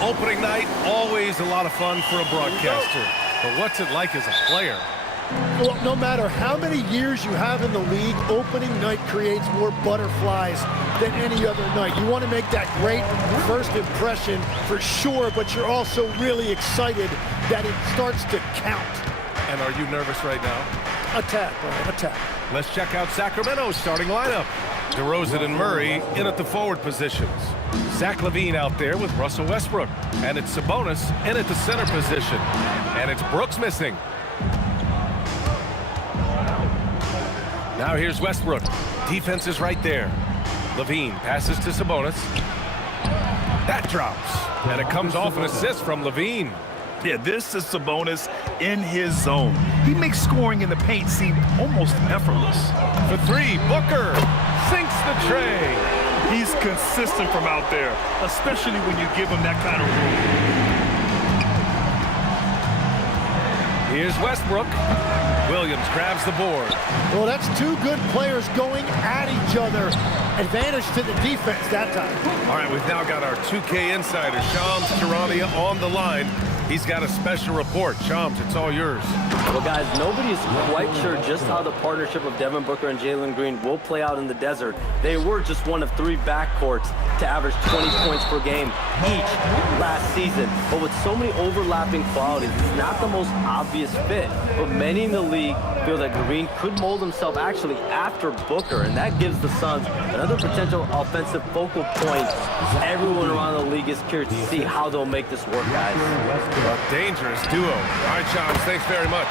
Opening night, always a lot of fun for a broadcaster. But what's it like as a player? Well, no matter how many years you have in the league, opening night creates more butterflies than any other night. You want to make that great first impression for sure, but you're also really excited that it starts to count. And are you nervous right now? Attack, Brian, attack. Let's check out Sacramento's starting lineup. DeRozan and Murray in at the forward positions. Zach LaVine out there with Russell Westbrook. And it's Sabonis in at the center position. And it's Brooks missing. Now here's Westbrook. Defense is right there. LaVine passes to Sabonis. That drops. And it comes off an assist from LaVine. Yeah, this is Sabonis in his zone. He makes scoring in the paint seem almost effortless. For three, Booker sinks the tray. He's consistent from out there, especially when you give him that kind of room. Here's Westbrook. Williams grabs the board. Well, that's two good players going at each other. Advantage to the defense that time. All right, we've now got our 2K insider, Shams Charania, on the line. He's got a special report. Shams, it's all yours. Well, guys, nobody is quite sure just how the partnership of Devin Booker and Jalen Green will play out in the desert. They were just one of three backcourts to average 20 points per game each last season. But with so many overlapping qualities, it's not the most obvious fit. But many in the league feel that Green could mold himself actually after Booker, and that gives the Suns another potential offensive focal point. Everyone around the league is curious to see how they'll make this work, guys. A dangerous duo. All right, Shams, thanks very much.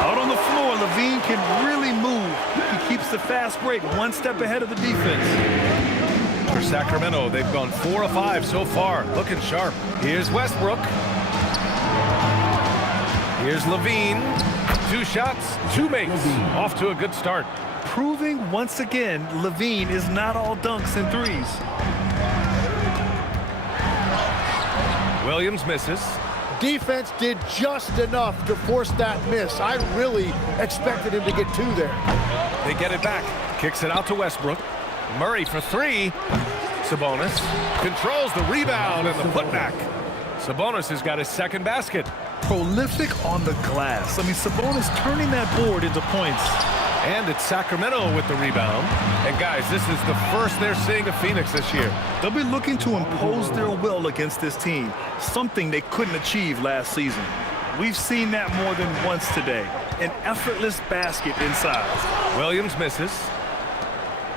Out on the floor, LaVine can really move. He keeps the fast break one step ahead of the defense. For Sacramento, they've gone 4 of 5 so far. Looking sharp. Here's Westbrook. Here's LaVine. 2 shots, 2 makes. Off to a good start. Proving once again, LaVine is not all dunks and threes. Williams misses. Defense did just enough to force that miss. I really expected him to get 2 there. They get it back. Kicks it out to Westbrook. Murray for 3. Sabonis controls the rebound and the putback. Sabonis has got his second basket. Prolific on the glass. I mean, Sabonis turning that board into points. And it's Sacramento with the rebound. And guys, this is the first they're seeing of Phoenix this year. They'll be looking to impose their will against this team, something they couldn't achieve last season. We've seen that more than once today. An effortless basket inside. Williams misses.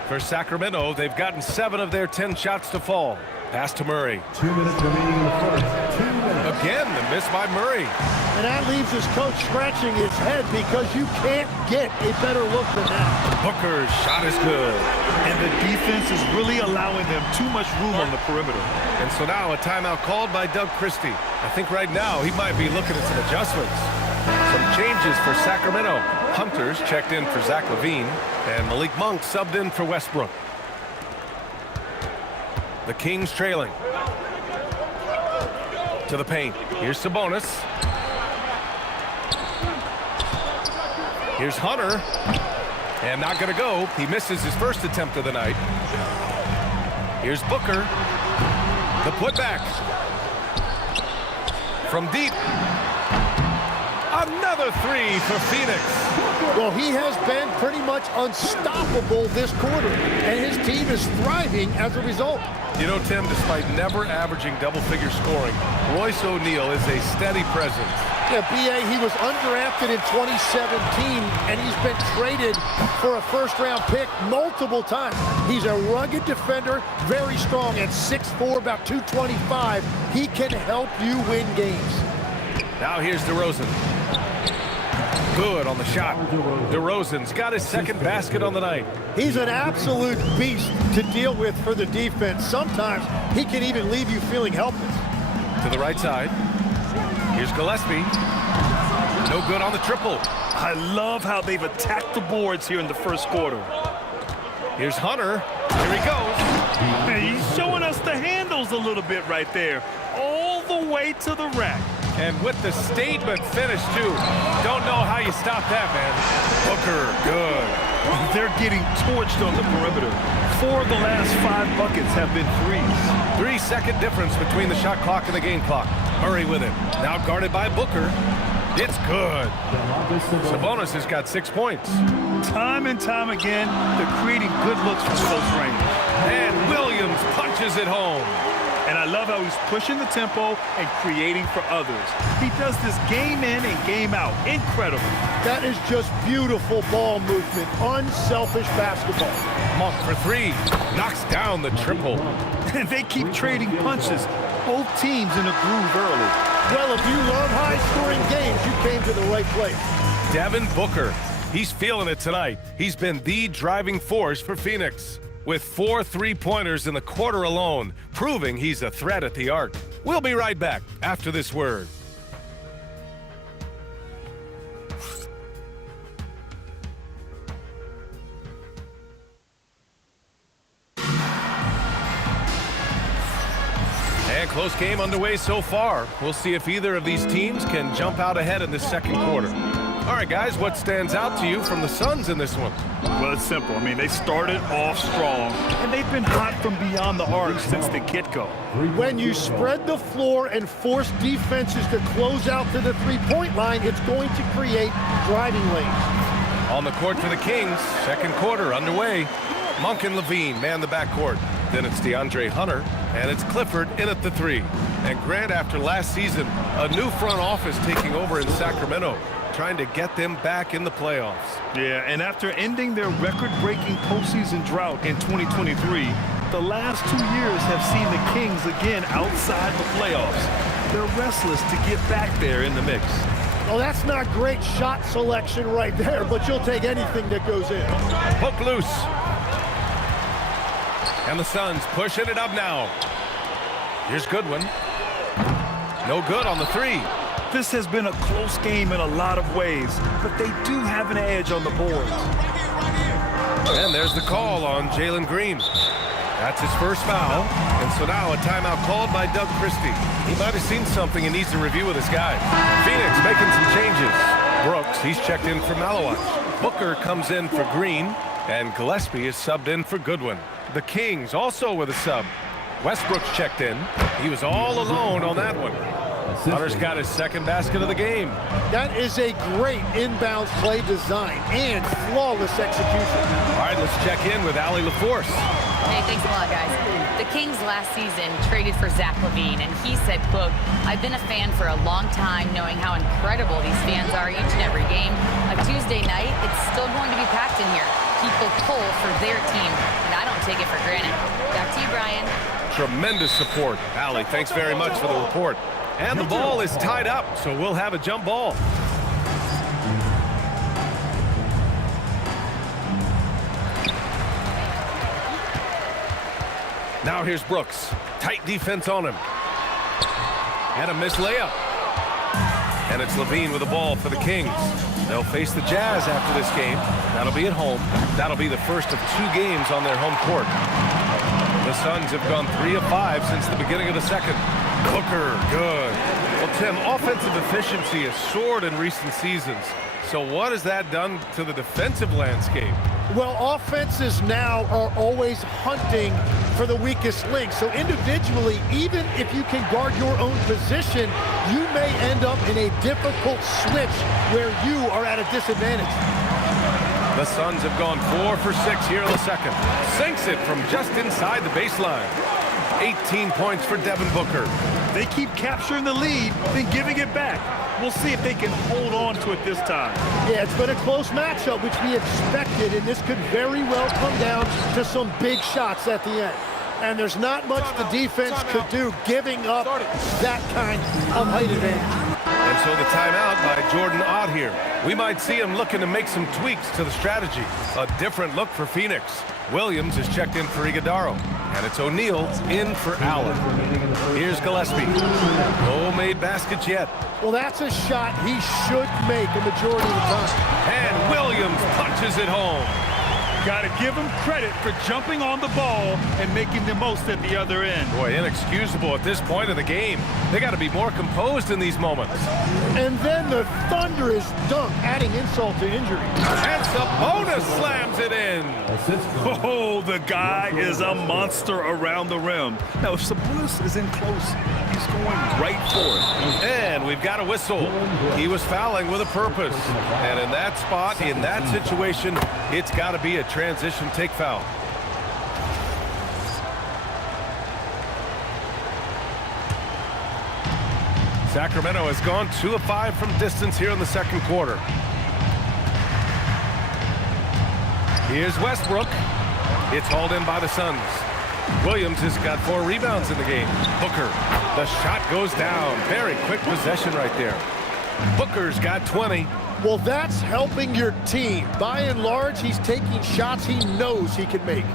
For Sacramento, they've gotten 7 of their 10 shots to fall. Pass to Murray. 2 minutes remaining in the first. 2 minutes. Again, the miss by Murray. And that leaves his coach scratching his head because you can't get a better look than that. Booker's shot is good. And the defense is really allowing them too much room on the perimeter. And so now a timeout called by Doug Christie. I think right now he might be looking at some adjustments. Some changes for Sacramento. Hunters checked in for Zach LaVine, and Malik Monk subbed in for Westbrook. The Kings trailing. To the paint. Here's Sabonis. Here's Hunter. And not going to go. He misses his first attempt of the night. Here's Booker. The putback. From deep. Another 3 for Phoenix. Well, he has been pretty much unstoppable this quarter, and his team is thriving as a result. You know, Tim, despite never averaging double-figure scoring, Royce O'Neal is a steady presence. Yeah, B.A., he was undrafted in 2017, and he's been traded for a first-round pick multiple times. He's a rugged defender, very strong, at 6'4", about 225. He can help you win games. Now here's DeRozan. Good on the shot. DeRozan's got his second basket on the night. He's an absolute beast to deal with for the defense. Sometimes he can even leave you feeling helpless. To the right side. Here's Gillespie. No good on the triple. I love how they've attacked the boards here in the first quarter. Here's Hunter. Here he goes. And he's showing us the handles a little bit right there. All the way to the rack. And with the statement finish, too. Don't know how you stop that, man. Booker, good. They're getting torched on the perimeter. 4 of the last 5 buckets have been threes. 3-second difference between the shot clock and the game clock. Murray with it. Now guarded by Booker. It's good. Sabonis has got 6 points. Time and time again, they're creating good looks from close range. And Williams punches it home. And I love how he's pushing the tempo and creating for others. He does this game in and game out. Incredible. That is just beautiful ball movement. Unselfish basketball. Monk for 3. Knocks down the triple. And they keep trading punches. Both teams in a groove early. Well, if you love high-scoring games, you came to the right place. Devin Booker. He's feeling it tonight. He's been the driving force for Phoenix, with 4 3-pointers in the quarter alone, proving he's a threat at the arc. We'll be right back after this word. And close game underway so far. We'll see if either of these teams can jump out ahead in this second quarter. All right, guys, what stands out to you from the Suns in this one? Well, it's simple. I mean, they started off strong, and they've been hot from beyond the arc since the get-go. When you spread the floor and force defenses to close out to the three-point line, it's going to create driving lanes. On the court for the Kings, second quarter underway. Monk and Levine man the backcourt. Then it's DeAndre Hunter, and it's Clifford in at the 3. And Grant, after last season, a new front office taking over in Sacramento, trying to get them back in the playoffs. Yeah, and after ending their record-breaking postseason drought in 2023, the last 2 years have seen the Kings again outside the playoffs. They're restless to get back there in the mix. Well, that's not great shot selection right there, but you'll take anything that goes in. Hook loose. And the Suns pushing it up now. Here's Goodwin. No good on the 3. This has been a close game in a lot of ways, but they do have an edge on the boards. And there's the call on Jalen Green. That's his first foul. And so now a timeout called by Doug Christie. He might have seen something and needs to review with his guys. Phoenix making some changes. Brooks, he's checked in for Malawach. Booker comes in for Green, and Gillespie is subbed in for Goodwin. The Kings also with a sub. Westbrook's checked in. He was all alone on that one. Hunter's got his second basket of the game. That is a great inbound play design and flawless execution. All right, let's check in with Allie LaForce. Hey, thanks a lot, guys. The Kings last season traded for Zach LaVine, and he said, quote, "I've been a fan for a long time, knowing how incredible these fans are each and every game. On Tuesday night, it's still going to be packed in here. People pull for their team, and I don't take it for granted." Back to you, Brian. Tremendous support. Allie, thanks very much for the report. And the ball is tied up, so we'll have a jump ball. Now here's Brooks. Tight defense on him. And a missed layup. And it's Levine with the ball for the Kings. They'll face the Jazz after this game. That'll be at home. That'll be the first of 2 games on their home court. The Suns have gone 3 of 5 since the beginning of the second. Booker, good. Well, Tim, offensive efficiency has soared in recent seasons. So what has that done to the defensive landscape? Well, offenses now are always hunting for the weakest link. So individually, even if you can guard your own position, you may end up in a difficult switch where you are at a disadvantage. The Suns have gone 4 for 6 here in the second. Sinks it from just inside the baseline. 18 points for Devin Booker. They keep capturing the lead, then giving it back. We'll see if they can hold on to it this time. Yeah, it's been a close matchup, which we expected, and this could very well come down to some big shots at the end. And there's not much the defense could do giving up that kind of height advantage. And so the timeout by Jordan Ott here. We might see him looking to make some tweaks to the strategy. A different look for Phoenix. Williams is checked in for Iguodaro. And it's O'Neal in for Allen. Here's Gillespie. No made baskets yet. Well, that's a shot he should make a majority of the time. And Williams punches it home. Got to give him credit for jumping on the ball and making the most at the other end. Boy, inexcusable at this point of the game. They got to be more composed in these moments. And then the thunderous dunk, adding insult to injury. And Sabonis slams it in. Assist. Oh, the guy is a monster around the rim. Now, if Sabonis is in close, he's going right for it. And we've got a whistle. He was fouling with a purpose. And in that spot, in that situation, it's got to be a transition take foul. Sacramento has gone 2 of 5 from distance here in the second quarter. Here's Westbrook. It's hauled in by the Suns. Williams has got 4 rebounds in the game. Booker, the shot goes down. Very quick possession right there. Booker's got 20. Well, that's helping your team. By and large, he's taking shots he knows he can make.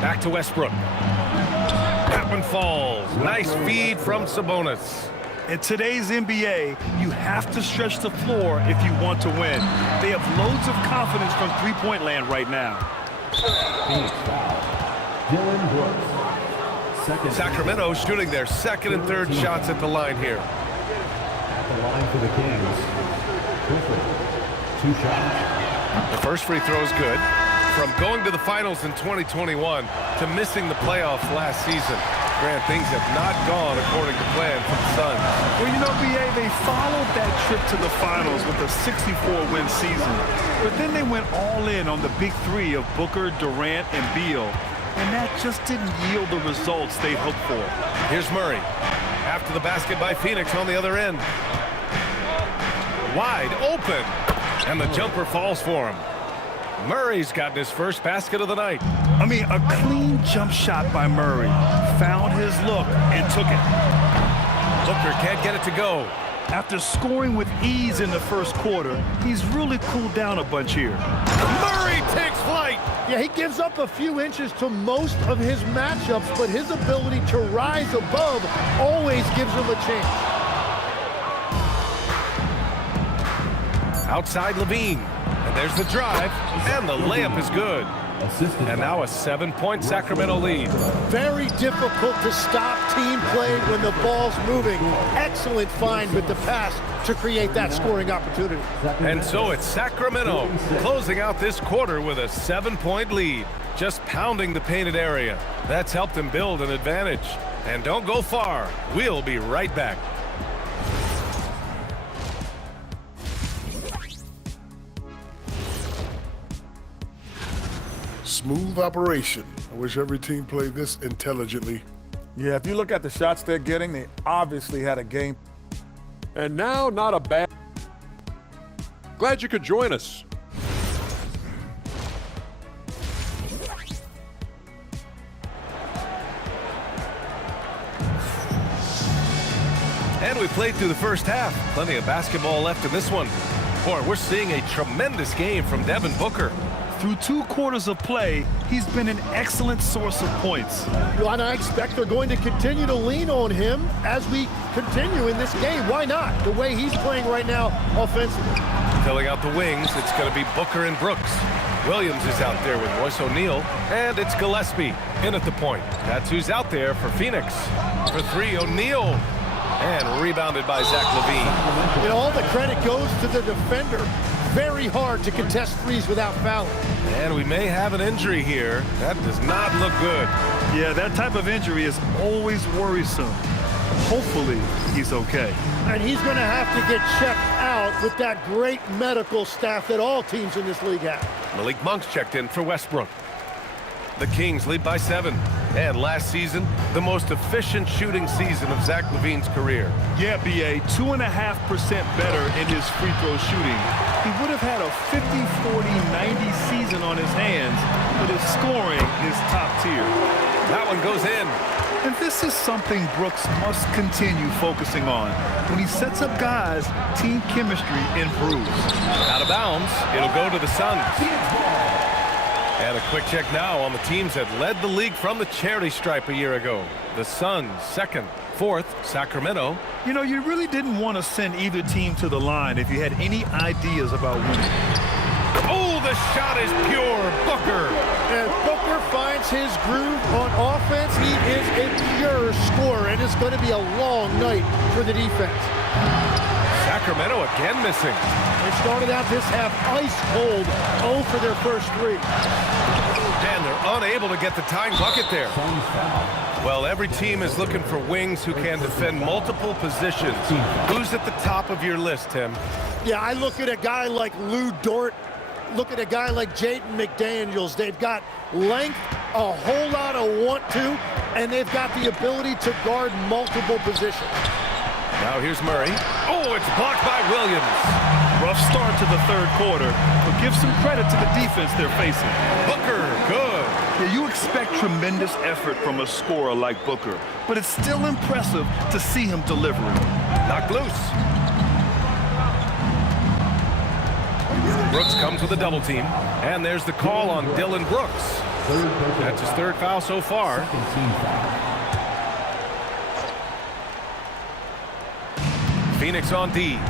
Back to Westbrook. That one falls. Nice feed from Sabonis. In today's NBA, you have to stretch the floor if you want to win. They have loads of confidence from three-point land right now. Phoenix foul. Dylan Brooks. Second. Sacramento shooting their second and third shots at the line here. At the line for the Kings. Clifford. 2 shots. The first free throw is good. From going to the finals in 2021 to missing the playoffs last season, Grant, things have not gone according to plan for the Suns. Well, you know, B.A., they followed that trip to the finals with a 64-win season. But then they went all in on the big three of Booker, Durant, and Beal. And that just didn't yield the results they hoped for. Here's Murray. After the basket by Phoenix on the other end. Wide open. And the jumper falls for him. Murray's gotten his first basket of the night. I mean, a clean jump shot by Murray. Found his look and took it. Booker can't get it to go. After scoring with ease in the first quarter, he's really cooled down a bunch here. Murray takes flight. Yeah, he gives up a few inches to most of his matchups, but his ability to rise above always gives him a chance. Outside Levine. And there's the drive. And the layup is good. Assisted. And now a 7-point Sacramento lead. Very difficult to stop team play when the ball's moving. Excellent find with the pass to create that scoring opportunity. And so it's Sacramento closing out this quarter with a 7-point lead. Just pounding the painted area. That's helped them build an advantage. And don't go far. We'll be right back. Smooth operation. I wish every team played this intelligently. Yeah, if you look at the shots they're getting, they obviously had a game. And now, not a bad. Glad you could join us. And we played through the first half. Plenty of basketball left in this one. Boy, we're seeing a tremendous game from Devin Booker. Through 2 quarters of play, he's been an excellent source of points. Well, and I expect they're going to continue to lean on him as we continue in this game. Why not? The way he's playing right now offensively. Filling out the wings, it's going to be Booker and Brooks. Williams is out there with Royce O'Neal, and it's Gillespie in at the point. That's who's out there for Phoenix. For 3, O'Neal, and rebounded by Zach LaVine. You know, all the credit goes to the defender. Very hard to contest threes without fouling. And we may have an injury here. That does not look good. Yeah, that type of injury is always worrisome. Hopefully, he's okay. And he's going to have to get checked out with that great medical staff that all teams in this league have. Malik Monk's checked in for Westbrook. The Kings lead by 7. And last season, the most efficient shooting season of Zach LaVine's career. Yeah, B.A., 2.5% better in his free throw shooting. He would have had a 50-40-90 season on his hands, but his scoring is top tier. That one goes in. And this is something Brooks must continue focusing on. When he sets up guys, team chemistry improves. Out of bounds, it'll go to the Suns. And a quick check now on the teams that led the league from the charity stripe a year ago. The Suns, 2nd. 4th, Sacramento. You know, you really didn't want to send either team to the line if you had any ideas about winning. Oh, the shot is pure. Booker. And Booker finds his groove on offense. He is a pure scorer, and it's going to be a long night for the defense. Sacramento again missing. They started out this half ice cold, 0 for their first 3. And they're unable to get the tying bucket there. Well, every team is looking for wings who can defend multiple positions. Who's at the top of your list, Tim? Yeah, I look at a guy like Lou Dort, look at a guy like Jaden McDaniels. They've got length, a whole lot of want-to, and they've got the ability to guard multiple positions. Now here's Murray. Oh, it's blocked by Williams. Rough start to the third quarter, but give some credit to the defense they're facing. Booker, good. Yeah, you expect tremendous effort from a scorer like Booker, but it's still impressive to see him delivering. Knocked loose. Brooks comes with a double team, and there's the call on Dylan Brooks. That's his 3rd foul so far. Phoenix on D.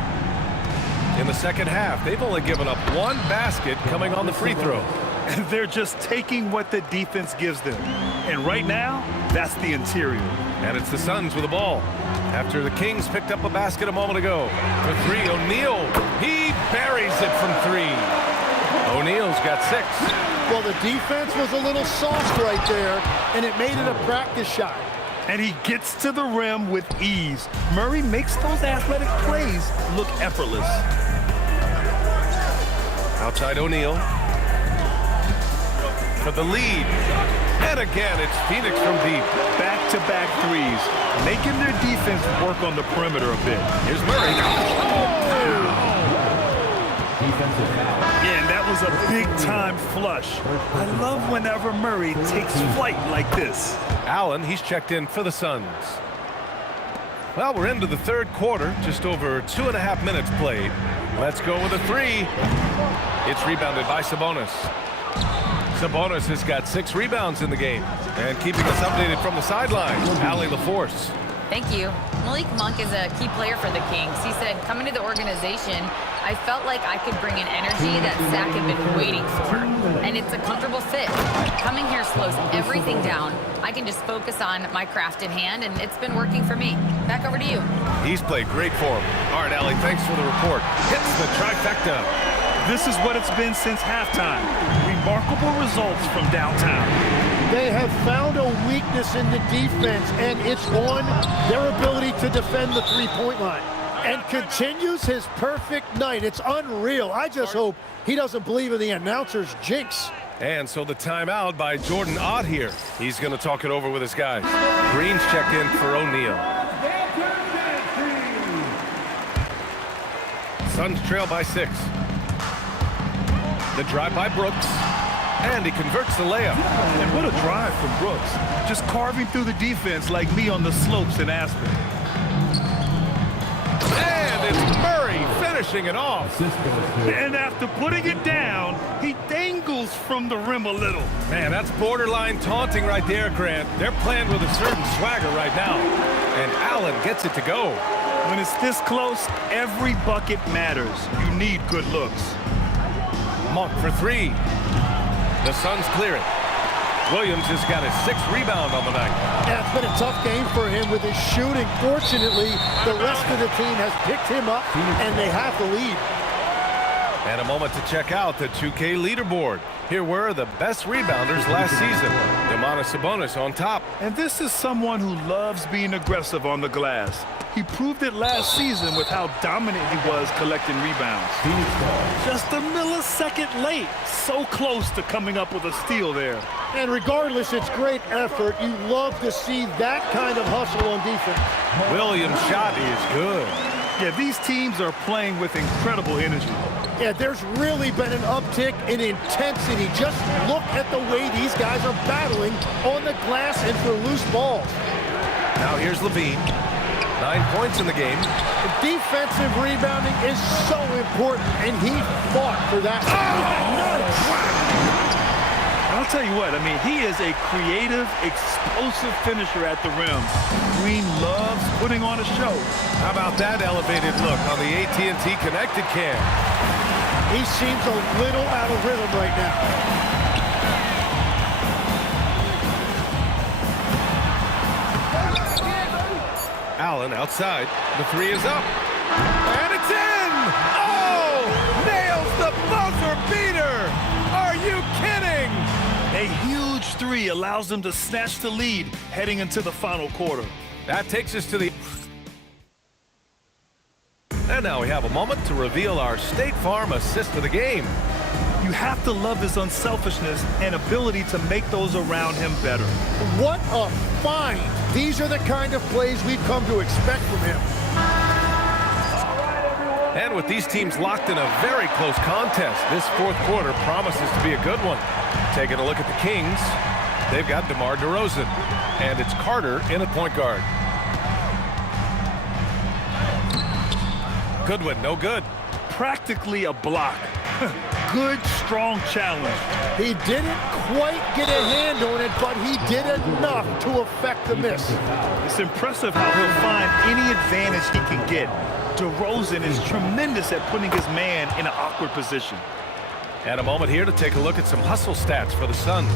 In the second half, they've only given up 1 basket coming on the free throw. They're just taking what the defense gives them. And right now, that's the interior. And it's the Suns with the ball. After the Kings picked up a basket a moment ago. For 3, O'Neal. He buries it from 3. O'Neal's got 6. Well, the defense was a little soft right there, and it made it a practice shot. And he gets to the rim with ease. Murray makes those athletic plays look effortless. Outside O'Neal. For the lead. And again, it's Phoenix from deep. Back-to-back threes, making their defense work on the perimeter a bit. Here's Murray. Yeah, and that was a big-time flush. I love whenever Murray takes flight like this. Allen, he's checked in for the Suns. Well, we're into the third quarter, just over 2.5 minutes played. Let's go with a 3. It's rebounded by Sabonis. Sabonis has got 6 rebounds in the game. And keeping us updated from the sideline, Allie LaForce. Thank you. Malik Monk is a key player for the Kings. He said, coming to the organization, I felt like I could bring an energy that Zach had been waiting for. And it's a comfortable fit. Coming here slows everything down. I can just focus on my craft in hand, and it's been working for me. Back over to you. He's played great for him. All right, Allie, thanks for the report. Hits the trifecta. This is what it's been since halftime. Remarkable results from downtown. They have found a weakness in the defense, and it's on their ability to defend the three-point line. And continues his perfect night. It's unreal. I just hope he doesn't believe in the announcer's jinx. And so the timeout by Jordan Ott here. He's going to talk it over with his guys. Green's checked in for O'Neal. Suns trail by 6. The drive by Brooks. And he converts the layup. And what a drive from Brooks. Just carving through the defense like me on the slopes in Aspen. And it's Murray finishing it off. And after putting it down, he dangles from the rim a little. Man, that's borderline taunting right there, Grant. They're playing with a certain swagger right now. And Allen gets it to go. When it's this close, every bucket matters. You need good looks. Monk for 3. The Suns clear it. Williams has got his 6th rebound on the night. Yeah, it's been a tough game for him with his shooting. Fortunately, the rest of the team has picked him up, and they have the lead. And a moment to check out the 2K leaderboard. Here were the best rebounders last season. Domantas Sabonis on top. And this is someone who loves being aggressive on the glass. He proved it last season with how dominant he was collecting rebounds. Just a millisecond late. So close to coming up with a steal there. And regardless, it's great effort. You love to see that kind of hustle on defense. Williams' shot is good. Yeah, these teams are playing with incredible energy. Yeah, there's really been an uptick in intensity. Just look at the way these guys are battling on the glass and for loose balls. Now here's Levine. 9 points in the game. Defensive rebounding is so important, and he fought for that. I'll tell you what, I mean, he is a creative, explosive finisher at the rim. Green loves putting on a show. How about that elevated look on the AT&T Connected Cam? He seems a little out of rhythm right now. Allen outside. The three is up. And it's in! Oh! Nails the buzzer beater! Are you kidding? A huge three allows them to snatch the lead heading into the final quarter. That takes us to the... And now we have a moment to reveal our State Farm assist of the game. You have to love his unselfishness and ability to make those around him better. What a find! These are the kind of plays we've come to expect from him. And with these teams locked in a very close contest, this fourth quarter promises to be a good one. Taking a look at the Kings, they've got DeMar DeRozan, and it's Carter in at point guard. Goodwin, no good. Practically a block. Good, strong challenge. He didn't quite get a hand on it, but he did enough to affect the miss. It's impressive how he'll find any advantage he can get. DeRozan is tremendous at putting his man in an awkward position. And a moment here to take a look at some hustle stats for the Suns.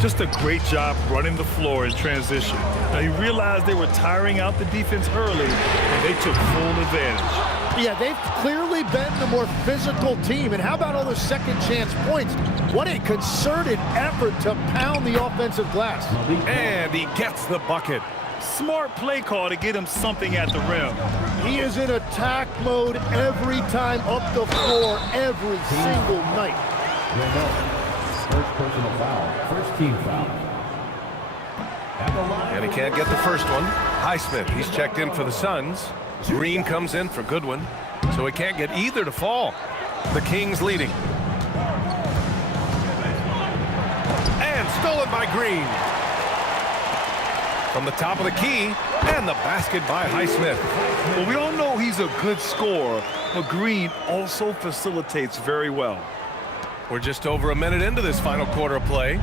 Just a great job running the floor in transition. Now, he realized they were tiring out the defense early, and they took full advantage. Yeah, they've clearly been the more physical team. And how about all those second chance points? What a concerted effort to pound the offensive glass. And he gets the bucket. Smart play call to get him something at the rim. He is in attack mode every time up the floor, every single night. First personal foul. First team foul. And he can't get the first one. Highsmith, he's checked in for the Suns. Green comes in for Goodwin, so he can't get either to fall. The Kings leading. And stolen by Green. From the top of the key, and the basket by Highsmith. Well, we all know he's a good scorer, but Green also facilitates very well. We're just over a minute into this final quarter of play.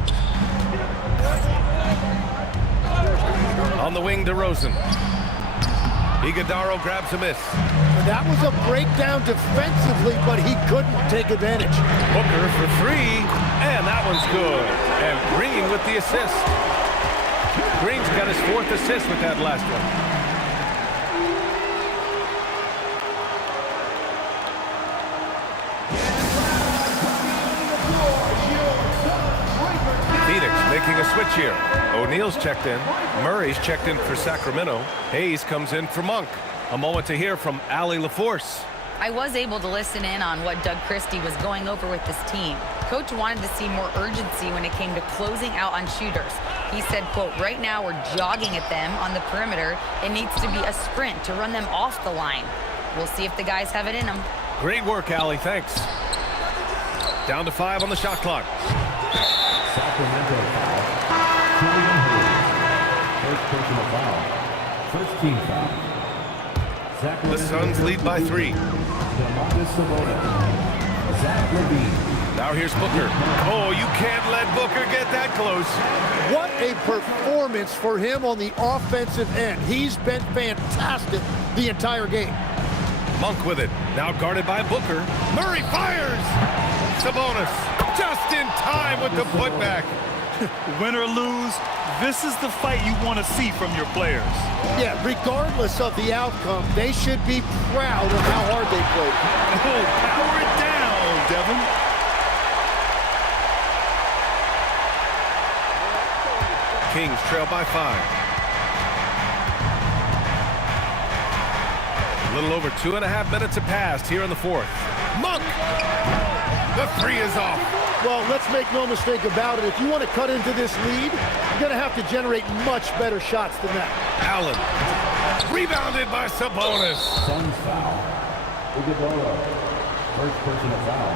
On the wing, DeRozan. Iguodaro grabs a miss. That was a breakdown defensively, but he couldn't take advantage. Booker for three, and that one's good. And Green with the assist. Green's got his fourth assist with that last one. Phoenix making a switch here. O'Neal's checked in. Murray's checked in for Sacramento. Hayes comes in for Monk. A moment to hear from Allie LaForce. I was able to listen in on what Doug Christie was going over with this team. Coach wanted to see more urgency when it came to closing out on shooters. He said, quote, right now we're jogging at them on the perimeter. It needs to be a sprint to run them off the line. We'll see if the guys have it in them. Great work, Allie. Thanks. Down to 5 on the shot clock. Sacramento foul. Julian Hayes. First personal foul. First team foul. The Suns lead by 3. Domantas Sabonis. Zach LaVine. Now here's Booker. Oh, you can't let Booker get that close. What a performance for him on the offensive end. He's been fantastic the entire game. Monk with it. Now guarded by Booker. Murray fires! Sabonis just in time with the putback. Win or lose, this is the fight you want to see from your players. Yeah, regardless of the outcome, they should be proud of how hard they played. Oh, power it down, Devin. Kings trail by 5. A little over 2.5 minutes have passed here in the fourth. Monk! The three is off. Well, let's make no mistake about it. If you want to cut into this lead, you're going to have to generate much better shots than that. Allen. Rebounded by Sabonis. Suns foul. Iguodaro. First personal foul.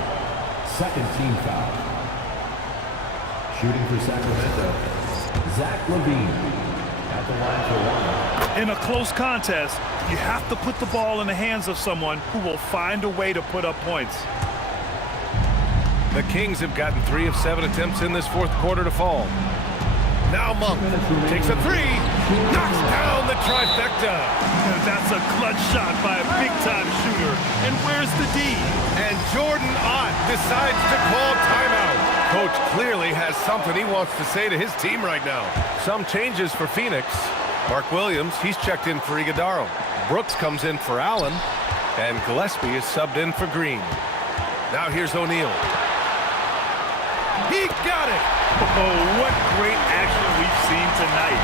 Second team foul. Shooting for Sacramento. Zach LaVine at the line for 1. In a close contest, you have to put the ball in the hands of someone who will find a way to put up points. The Kings have gotten 3 of 7 attempts in this fourth quarter to fall. Now Monk takes a 3, knocks down the trifecta. That's a clutch shot by a big-time shooter. And where's the D? And Jordan Ott decides to call timeout. Coach clearly has something he wants to say to his team right now. Some changes for Phoenix. Mark Williams, he's checked in for Iguodala. Brooks comes in for Allen, and Gillespie is subbed in for Green. Now here's O'Neal. He got it! Oh, what great action we've seen tonight.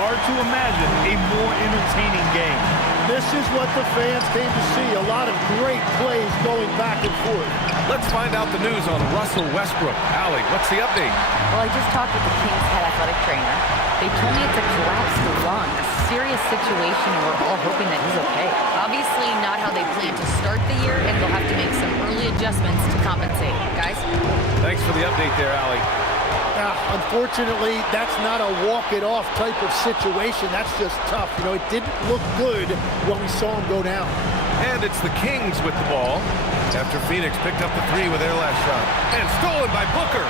Hard to imagine a more entertaining game. This is what the fans came to see. A lot of great plays going back and forth. Let's find out the news on Russell Westbrook. Allie, what's the update? Well, I just talked with the Kings head athletic trainer. They told me it's a collapsed lung, a serious situation, and we're all hoping that he's okay. Obviously not how they plan to start the year, and they'll have to make some early adjustments to compensate. Guys? Thanks for the update there, Allie. Unfortunately, that's not a walk-it-off type of situation. That's just tough. You know, it didn't look good when we saw him go down. And it's the Kings with the ball after Phoenix picked up the three with their last shot. And stolen by Booker.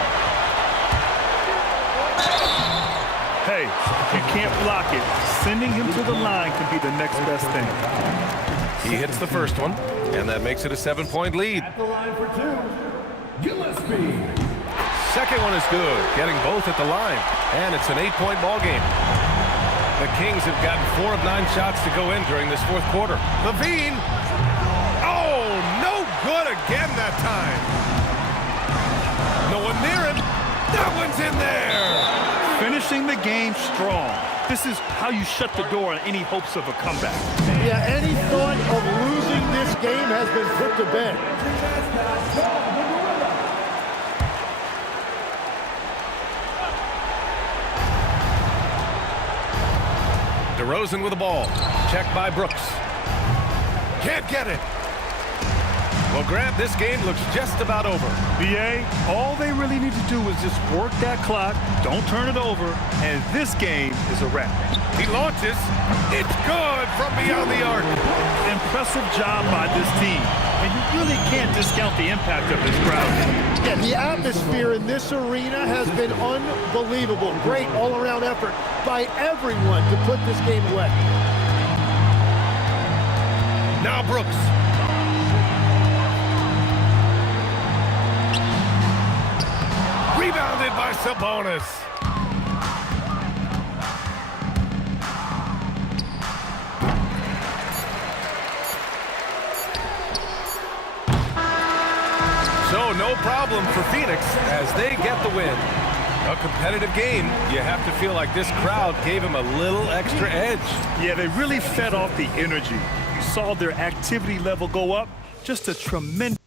Hey, if you can't block it, sending him to the line can be the next best thing. He hits the first one, and that makes it a 7-point lead. At the line for two, Gillespie. Second one is good, getting both at the line, and it's an 8-point ball game. The Kings have gotten 4 of 9 shots to go in during this fourth quarter. LaVine, oh, no good again that time. No one near him. That one's in there. Finishing the game strong. This is how you shut the door on any hopes of a comeback. Yeah, any thought of losing this game has been put to bed. DeRozan with the ball. Checked by Brooks. Can't get it. Well, Grant, this game looks just about over. BA, all they really need to do is just work that clock, don't turn it over, and this game is a wrap. He launches. It's good from beyond the arc. Impressive job by this team, and you really can't discount the impact of this crowd. Yeah, the atmosphere in this arena has been unbelievable. Great all-around effort by everyone to put this game away. Now Brooks. Rebounded by Sabonis. So no problem for Phoenix as they get the win. A competitive game. You have to feel like this crowd gave him a little extra edge. Yeah, they really fed off the energy. You saw their activity level go up. Just a tremendous